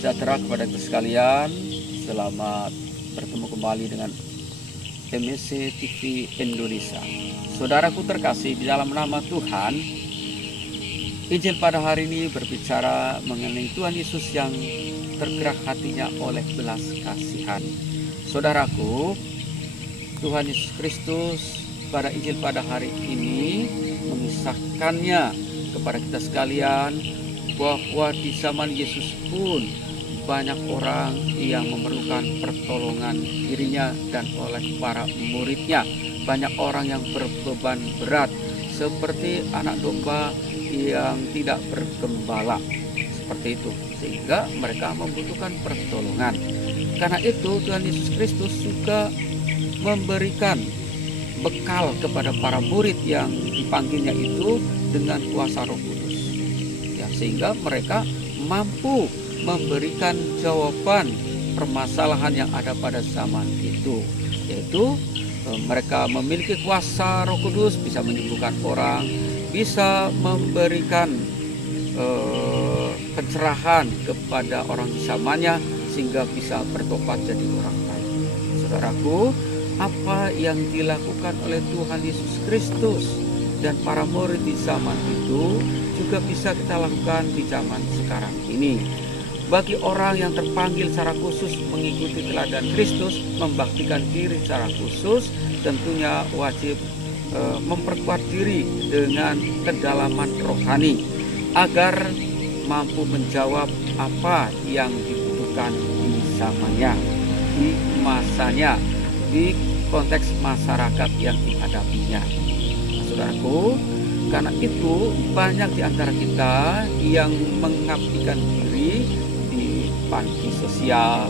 Sejahtera kepada kita sekalian. Selamat bertemu kembali dengan MSC TV Indonesia. Saudaraku terkasih di dalam nama Tuhan, Injil pada hari ini berbicara mengenai Tuhan Yesus yang tergerak hatinya oleh belas kasihan. Saudaraku, Tuhan Yesus Kristus pada Injil pada hari ini mengisahkannya kepada kita sekalian bahwa di zaman Yesus pun banyak orang yang memerlukan pertolongan dirinya dan oleh para muridnya. Banyak orang yang berbeban berat seperti anak domba yang tidak bergembala, seperti itu, sehingga mereka membutuhkan pertolongan. Karena itu Tuhan Yesus Kristus juga memberikan bekal kepada para murid yang dipanggilnya itu dengan kuasa Roh Kudus, sehingga mereka mampu memberikan jawaban permasalahan yang ada pada zaman itu, yaitu mereka memiliki kuasa Roh Kudus, bisa menyembuhkan orang, bisa memberikan pencerahan kepada orang di zamannya sehingga bisa bertobat jadi orang baik. Saudaraku, apa yang dilakukan oleh Tuhan Yesus Kristus dan para murid di zaman itu juga bisa kita lakukan di zaman sekarang ini. Bagi orang yang terpanggil secara khusus mengikuti teladan Kristus, membaktikan diri secara khusus, tentunya wajib memperkuat diri dengan kedalaman rohani agar mampu menjawab apa yang dibutuhkan di zamannya, di masanya, di konteks masyarakat yang dihadapinya. Saudaraku, karena itu banyak di antara kita yang mengabdikan diri di panti sosial,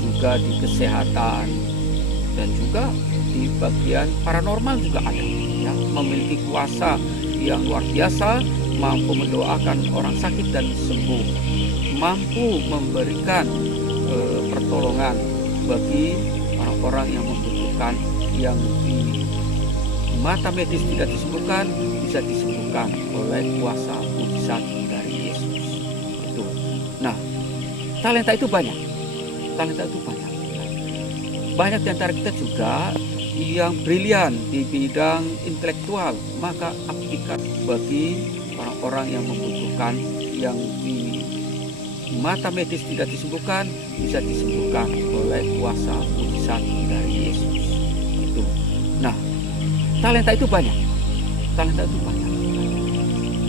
juga di kesehatan, dan juga di bagian paranormal juga ada, yang memiliki kuasa yang luar biasa, mampu mendoakan orang sakit dan sembuh, mampu memberikan pertolongan bagi orang-orang yang membutuhkan, yang di mata medis tidak disembuhkan, bisa disembuhkan oleh kuasa mujizat dari Yesus. Itu. Nah, talenta itu banyak. Banyak di antara kita juga yang brilian di bidang intelektual, maka abdikan bagi orang-orang yang membutuhkan, yang di mata medis tidak disembuhkan, bisa disembuhkan oleh kuasa mujizat dari Yesus. Itu. Nah, talenta itu banyak.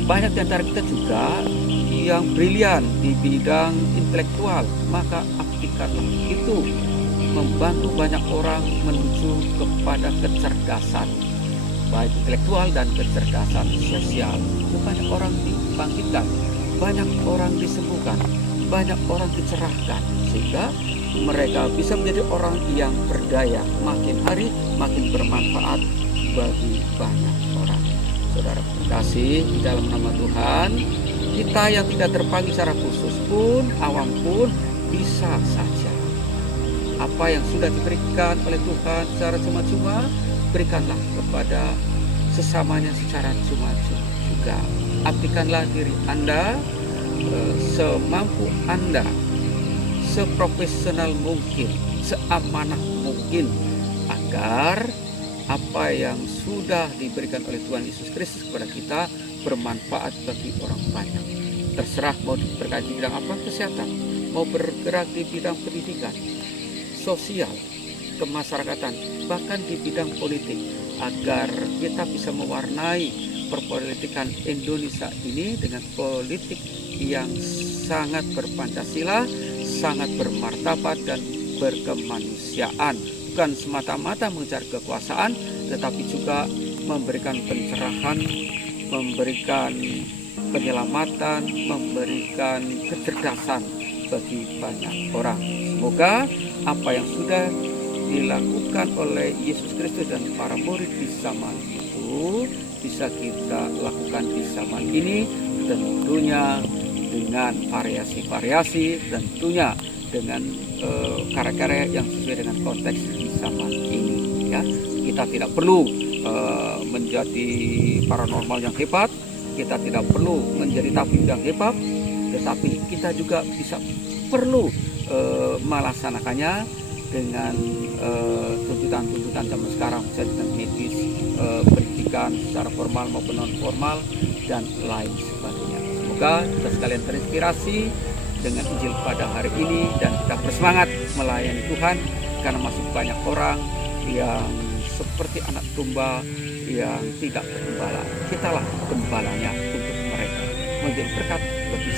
Banyak di antara kita juga yang brilian di bidang intelektual, maka abdikanlah itu membantu banyak orang menuju kepada kecerdasan, baik intelektual dan kecerdasan sosial. Itu banyak orang dibangkitkan, banyak orang disembuhkan, banyak orang dicerahkan, sehingga mereka bisa menjadi orang yang berdaya, makin hari makin bermanfaat bagi banyak orang. Saudara terkasih di dalam nama Tuhan, kita yang tidak terpanggil secara khusus pun, awam pun, bisa saja apa yang sudah diberikan oleh Tuhan secara cuma-cuma, berikanlah kepada sesamanya secara cuma-cuma juga. Abdikanlah diri Anda semampu Anda, seprofesional mungkin, seamanah mungkin, agar apa yang sudah diberikan oleh Tuhan Yesus Kristus kepada kita bermanfaat bagi orang banyak. Terserah mau bergerak di bidang apa, kesehatan, mau bergerak di bidang pendidikan, sosial, kemasyarakatan, bahkan di bidang politik, agar kita bisa mewarnai perpolitikan Indonesia ini dengan politik yang sangat berpancasila, sangat bermartabat dan berkemanusiaan. Bukan semata-mata mengejar kekuasaan, tetapi juga memberikan pencerahan, memberikan penyelamatan, memberikan kecerdasan bagi banyak orang. Semoga apa yang sudah dilakukan oleh Yesus Kristus dan para murid di zaman itu bisa kita lakukan di zaman ini, tentunya dengan variasi-variasi, tentunya dengan karya-karya yang sesuai dengan konteks di zaman ini. Ya, kita tidak perlu menjadi paranormal yang hebat, kita tidak perlu menjadi tabib yang hebat, tetapi kita juga bisa perlu melaksanakannya dengan tuntutan-tuntutan zaman sekarang, misalnya dengan medis, pendidikan secara formal maupun non formal dan lain sebagainya. Semoga kita sekalian terinspirasi dengan Injil pada hari ini dan kita bersemangat melayani Tuhan, karena masih banyak orang yang seperti anak domba yang tidak bergembala. Kitalah gembalanya untuk mereka, menjadi berkat bagi